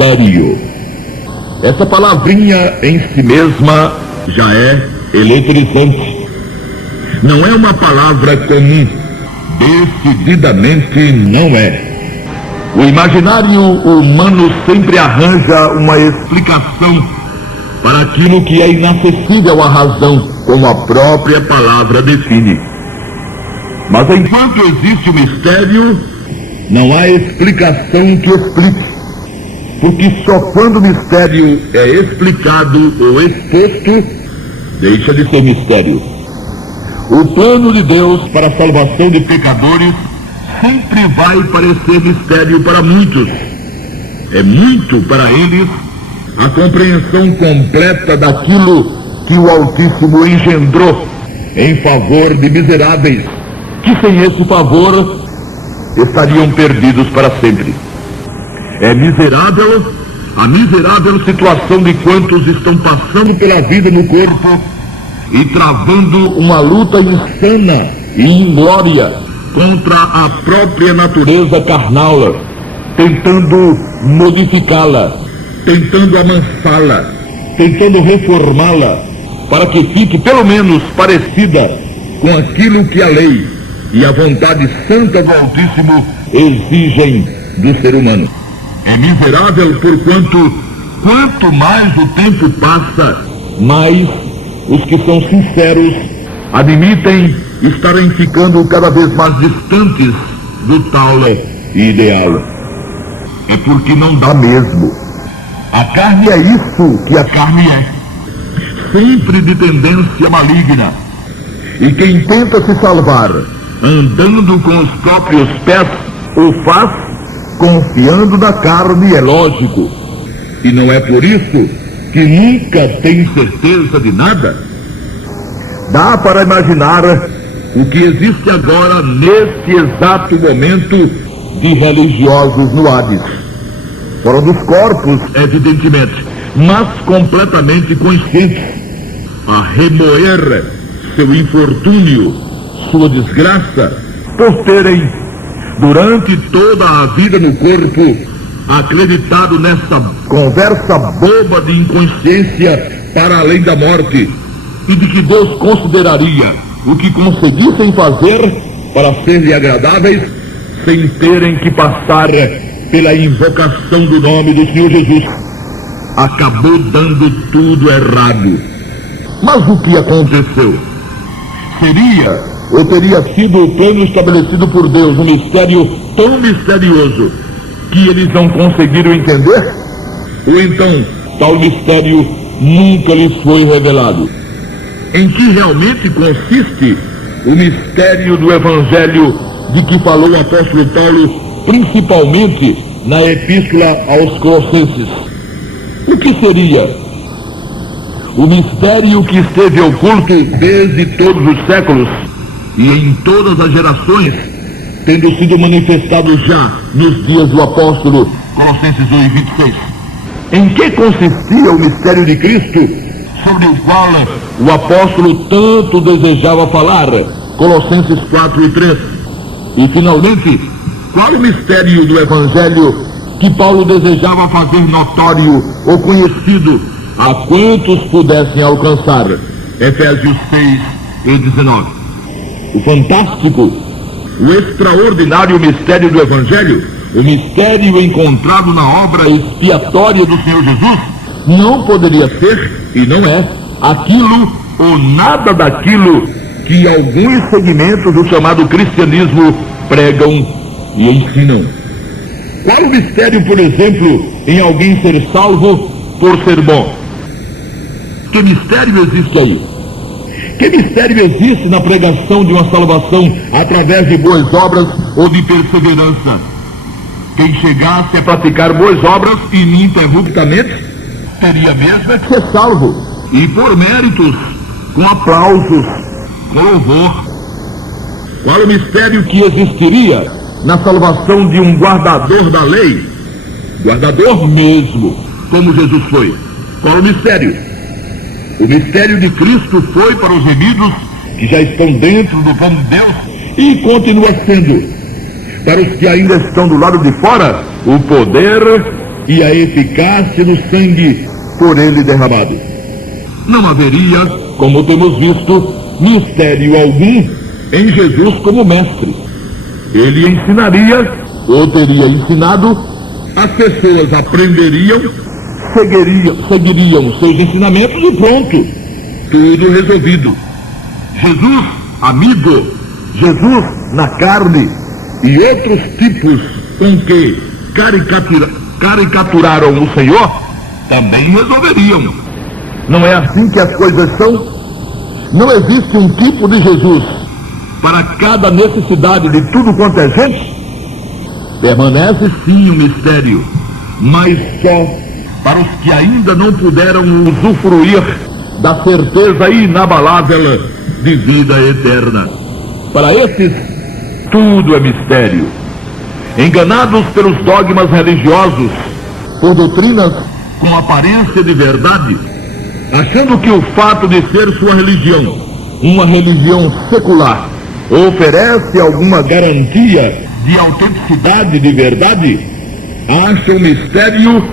mistério. Essa palavrinha em si mesma já é eletrizante. Não é uma palavra comum, decididamente não é. O imaginário humano sempre arranja uma explicação para aquilo que é inacessível à razão, como a própria palavra define. Mas enquanto existe o mistério, não há explicação que explique. Porque só quando o mistério é explicado ou exposto, deixa de ser mistério. O plano de Deus para a salvação de pecadores sempre vai parecer mistério para muitos. É muito para eles a compreensão completa daquilo que o Altíssimo engendrou em favor de miseráveis, que sem esse favor estariam perdidos para sempre. É miserável a miserável situação de quantos estão passando pela vida no corpo e travando uma luta insana e inglória contra a própria natureza carnal, tentando modificá-la, tentando amansá-la, tentando reformá-la, para que fique pelo menos parecida com aquilo que a lei e a vontade santa do Altíssimo exigem do ser humano. É miserável quanto mais o tempo passa, mais os que são sinceros admitem estarem ficando cada vez mais distantes do tal ideal. É porque não dá mesmo. A carne é isso que a carne é, sempre de tendência maligna. E quem tenta se salvar andando com os próprios pés o faz confiando na carne, é lógico. E não é por isso que nunca tem certeza de nada. Dá para imaginar o que existe agora, neste exato momento, de religiosos no Hades. Fora dos corpos, evidentemente, mas completamente conscientes, a remoer seu infortúnio, sua desgraça, por terem, durante toda a vida no corpo, acreditado nessa conversa boba de inconsciência para além da morte, e de que Deus consideraria o que conseguissem fazer para ser-lhe agradáveis, sem terem que passar pela invocação do nome do Senhor Jesus. Acabou dando tudo errado. Mas o que aconteceu? Seria ou teria sido o plano estabelecido por Deus, um mistério tão misterioso que eles não conseguiram entender? Ou então, tal mistério nunca lhes foi revelado? Em que realmente consiste o mistério do Evangelho de que falou o apóstolo Paulo, principalmente na Epístola aos Colossenses? O que seria o mistério que esteve oculto desde todos os séculos e em todas as gerações, tendo sido manifestado já nos dias do apóstolo, Colossenses 1:26. Em que consistia o mistério de Cristo, sobre o qual o apóstolo tanto desejava falar, Colossenses 4:3. E finalmente, qual o mistério do Evangelho que Paulo desejava fazer notório ou conhecido a quantos pudessem alcançar? Efésios 6:19. O fantástico, o extraordinário mistério do Evangelho, o mistério encontrado na obra expiatória do Senhor Jesus, não poderia ser, e não é, aquilo ou nada daquilo que alguns segmentos do chamado cristianismo pregam e ensinam. Qual o mistério, por exemplo, em alguém ser salvo por ser bom? Que mistério existe aí? Que mistério existe na pregação de uma salvação através de boas obras ou de perseverança? Quem chegasse a praticar boas obras ininterruptamente teria mesmo que ser salvo, e por méritos, com aplausos, com louvor. Qual o mistério que existiria na salvação de um guardador da lei? Guardador mesmo, como Jesus foi. Qual o mistério? O mistério de Cristo foi para os remidos que já estão dentro do plano de Deus e continua sendo, para os que ainda estão do lado de fora, o poder e a eficácia do sangue por ele derramado. Não haveria, como temos visto, mistério algum em Jesus como mestre. Ele ensinaria, ou teria ensinado, as pessoas aprenderiam, seguiriam seus ensinamentos e pronto, tudo resolvido. Jesus, amigo, Jesus na carne e outros tipos com que caricaturaram o Senhor, também resolveriam. Não é assim que as coisas são? Não existe um tipo de Jesus para cada necessidade de tudo quanto é gente? Permanece sim um mistério, mas só para os que ainda não puderam usufruir da certeza inabalável de vida eterna. Para esses, tudo é mistério. Enganados pelos dogmas religiosos, por doutrinas com aparência de verdade, achando que o fato de ser sua religião, uma religião secular, oferece alguma garantia de autenticidade de verdade, acham mistério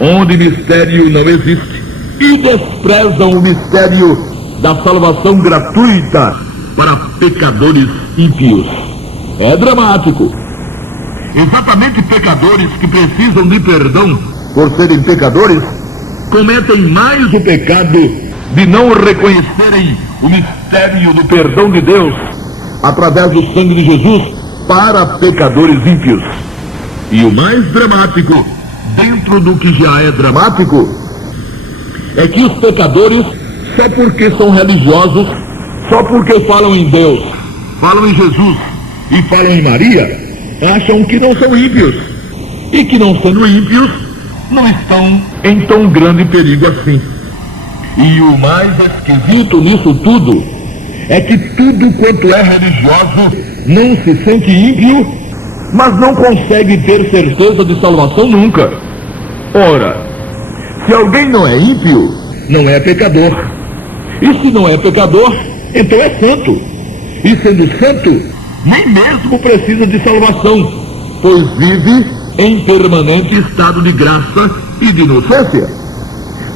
onde mistério não existe e desprezam o mistério da salvação gratuita para pecadores ímpios. É dramático. Exatamente pecadores que precisam de perdão por serem pecadores cometem mais o pecado de não reconhecerem o mistério do perdão de Deus através do sangue de Jesus para pecadores ímpios. E o mais dramático, dentro do que já é dramático, é que os pecadores, só porque são religiosos, só porque falam em Deus, falam em Jesus e falam em Maria, acham que não são ímpios. E que não sendo ímpios, não estão em tão grande perigo assim. E o mais esquisito nisso tudo é que tudo quanto é religioso não se sente ímpio, mas não consegue ter certeza de salvação nunca. Ora, se alguém não é ímpio, não é pecador. E se não é pecador, então é santo. E sendo santo, nem mesmo precisa de salvação, pois vive em permanente estado de graça e de inocência.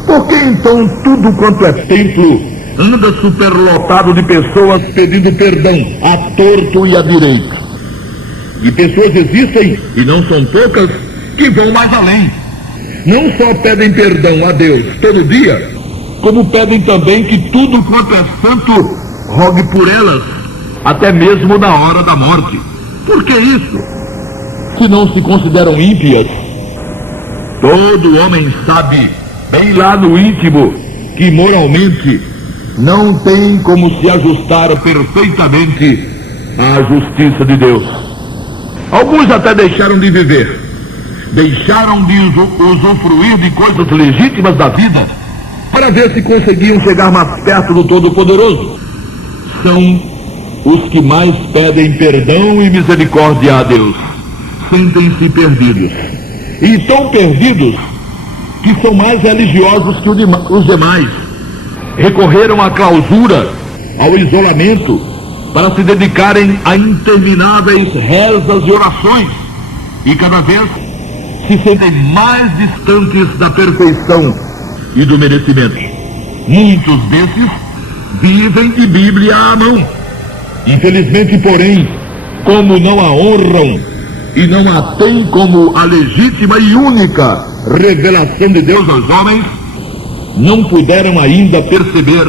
Por que então tudo quanto é templo anda superlotado de pessoas pedindo perdão a torto e a direito? E pessoas existem, e não são poucas, que vão mais além. Não só pedem perdão a Deus todo dia, como pedem também que tudo quanto é santo rogue por elas, até mesmo na hora da morte. Por que isso? Se não se consideram ímpias, todo homem sabe, bem lá no íntimo, que moralmente não tem como se ajustar perfeitamente à justiça de Deus. Alguns até deixaram de viver, deixaram de usufruir de coisas legítimas da vida para ver se conseguiam chegar mais perto do Todo-Poderoso. São os que mais pedem perdão e misericórdia a Deus. Sentem-se perdidos. E tão perdidos que são mais religiosos que os demais. Recorreram à clausura, ao isolamento, para se dedicarem a intermináveis rezas e orações. E cada vez se sentem mais distantes da perfeição e do merecimento. Muitos desses vivem de Bíblia à mão. Infelizmente, porém, como não a honram e não a têm como a legítima e única revelação de Deus aos homens, não puderam ainda perceber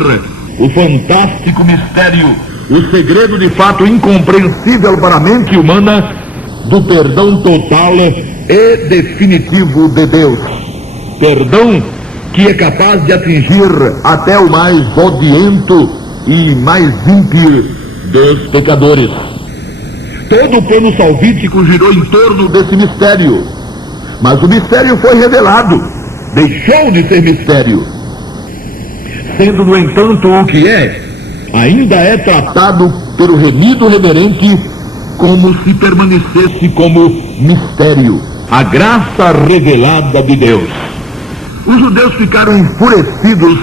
o fantástico mistério, o segredo de fato incompreensível para a mente humana do perdão total e definitivo de Deus. Perdão que é capaz de atingir até o mais odiento e mais ímpio dos pecadores. Todo o plano salvífico girou em torno desse mistério, mas o mistério foi revelado, deixou de ser mistério. Sendo, no entanto, o que é, ainda é tratado pelo remido reverente como se permanecesse como mistério, a graça revelada de Deus. Os judeus ficaram enfurecidos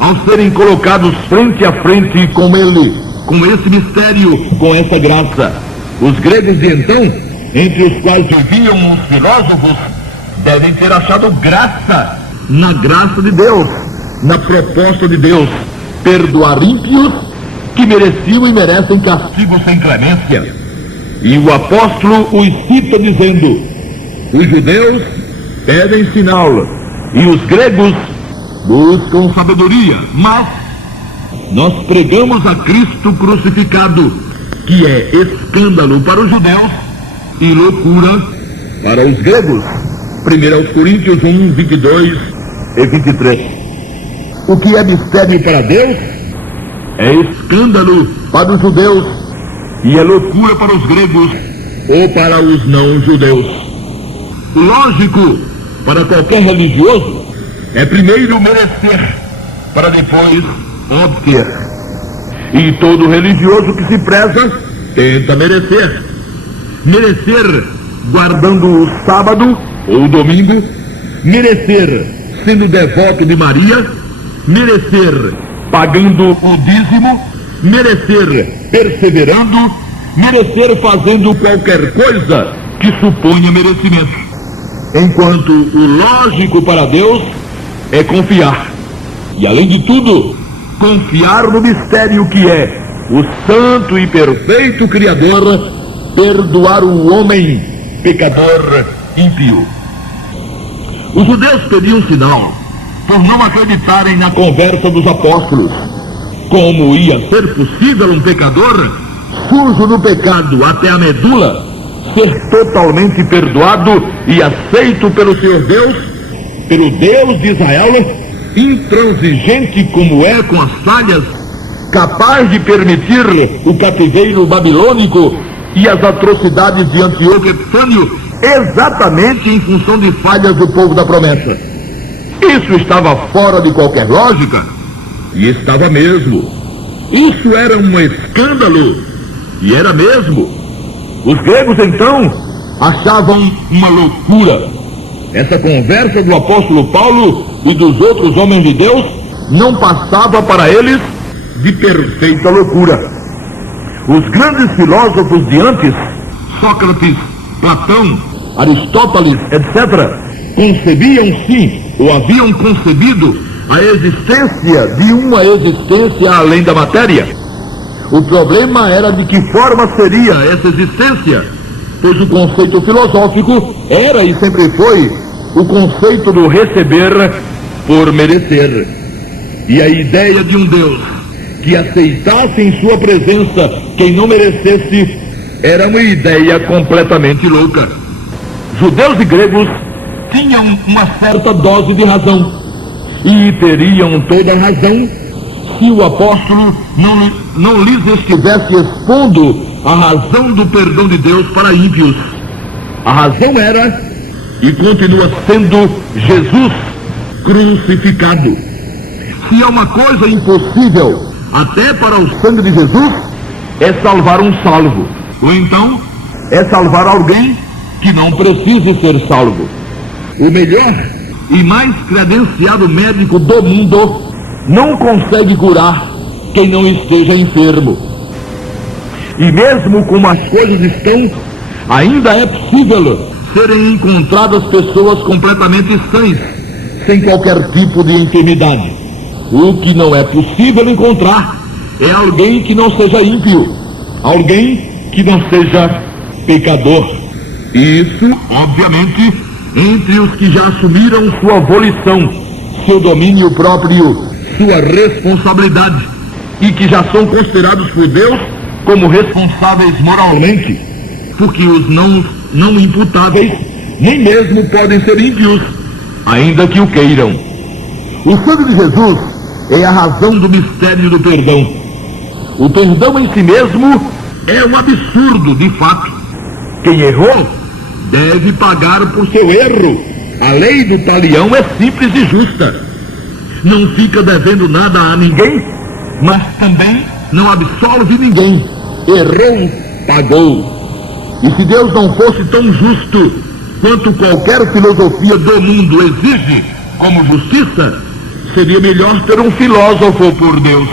ao serem colocados frente a frente com ele, com esse mistério, com essa graça. Os gregos de então, entre os quais viviam os filósofos, devem ter achado graça na graça de Deus, na proposta de Deus, perdoar ímpios que mereciam e merecem castigo sem clemência. E o apóstolo os cita dizendo: os judeus pedem sinal e os gregos buscam sabedoria, mas nós pregamos a Cristo crucificado, que é escândalo para os judeus e loucura para os gregos. 1 Coríntios 1, 22 e 23. O que é mistério para Deus é escândalo para os judeus e é loucura para os gregos ou para os não-judeus. Lógico, para qualquer religioso, é primeiro merecer, para depois obter. E todo religioso que se preza tenta merecer. Merecer guardando o sábado ou o domingo, merecer sendo devoto de Maria, merecer pagando o dízimo, merecer perseverando, merecer fazendo qualquer coisa que suponha merecimento. Enquanto o lógico para Deus é confiar. E além de tudo, confiar no mistério que é o santo e perfeito Criador perdoar o homem pecador ímpio. Os judeus pediam sinal por não acreditarem na conversa dos apóstolos. Como ia ser possível um pecador sujo no pecado até a medula ser totalmente perdoado e aceito pelo Senhor Deus, pelo Deus de Israel, intransigente como é com as falhas, capaz de permitir o cativeiro babilônico e as atrocidades de Antíoco Epifânio exatamente em função de falhas do povo da promessa. Isso estava fora de qualquer lógica, e estava mesmo. Isso era um escândalo, e era mesmo. Os gregos então achavam uma loucura. Essa conversa do apóstolo Paulo e dos outros homens de Deus não passava para eles de perfeita loucura. Os grandes filósofos de antes, Sócrates, Platão, Aristóteles, etc., concebiam sim, ou haviam concebido, a existência de uma existência além da matéria. O problema era de que forma seria essa existência, pois o conceito filosófico era e sempre foi o conceito do receber por merecer. E a ideia de um Deus que aceitasse em sua presença quem não merecesse era uma ideia completamente louca. Judeus e gregos tinham uma certa dose de razão, e teriam toda a razão se o apóstolo não lhes estivesse expondo a razão do perdão de Deus para ímpios. A razão era e continua sendo Jesus crucificado. Se há uma coisa impossível até para o sangue de Jesus, é salvar um salvo, ou então é salvar alguém que não precise ser salvo. O melhor e mais credenciado médico do mundo não consegue curar quem não esteja enfermo. E mesmo como as coisas estão, ainda é possível serem encontradas pessoas completamente sãs, sem qualquer tipo de enfermidade. O que não é possível encontrar é alguém que não seja ímpio, alguém que não seja pecador. Isso, obviamente, entre os que já assumiram sua volição, seu domínio próprio, sua responsabilidade, e que já são considerados por Deus como responsáveis moralmente, porque os não imputáveis nem mesmo podem ser ímpios, ainda que o queiram. O sangue de Jesus é a razão do mistério do perdão. O perdão em si mesmo é um absurdo, de fato. Quem errou deve pagar por seu erro. A lei do talião é simples e justa. Não fica devendo nada a ninguém, mas também não absolve ninguém. Errou, pagou. E se Deus não fosse tão justo quanto qualquer filosofia do mundo exige como justiça, seria melhor ter um filósofo por Deus.